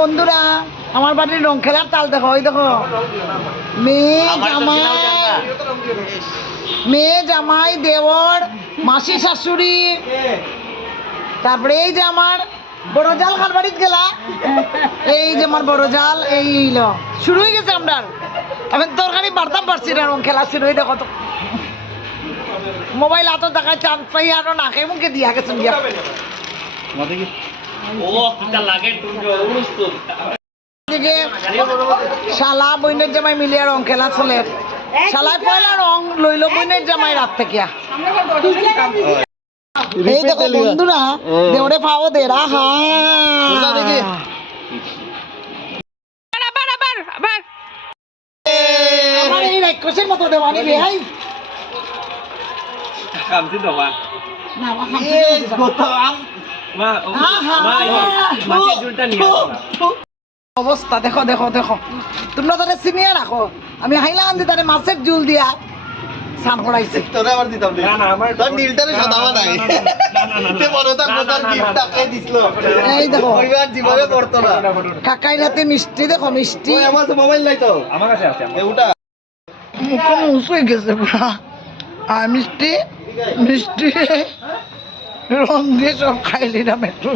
বন্ধুরা আমার বাড়ির রং খেলার তাল দেখো, ওই দেখো মেয়ে জামাই দেওর মাসি শাশুড়ি, তারপরে এই যে আমার বড় জাল খাল বাড়িতে গেলা, এই যে আমার বড় জাল এই শুরু হয়ে গেছে। আমরা আমি তরকারি বাড়তাম পারছি না, রং খেলা শুরু হয়ে দেখো তো মোবাইল হাতে দেখায় চাঁদ পাই আরো না খেয়ে মুখে দিয়া গেছেন গিয়া। শালা বইনের জামাই মিলিয়া রং খেলা চলে, শালায় পয়লা রং লইল বইনের জামাই রাত থেকে। এই দেখো বন্ধুরা দেওরে পাও দে রাহা আমার এই রাক্ষসের মতো দেওয়ানি রে হাই কামছি তো মা না অবস্থা দেখো দেখো দেখো, তোমরা তাদের চিনিয়ে রাখো। আমি হাইলা আনছি তাদের মাছের জুল দিয়া সান করাইছি। তোরা আবার দিতাম না না আমার তোর নীলটারে সাদাবা নাই তে বড়টার কোতার গিফট টাকাই দিছিল। এই দেখো ওইবার জীবনে পড়তো না। কাকাই রাতে মিষ্টি দেখো, মিষ্টি ওই আমার তো মোবাইল নাই তো। আমার কাছে আছে। এই ওটা মুখ মুছুই গেছে পুরা। আর মিষ্টি মিষ্টি রং দিয়ে সব খাইলি না মেট্রো।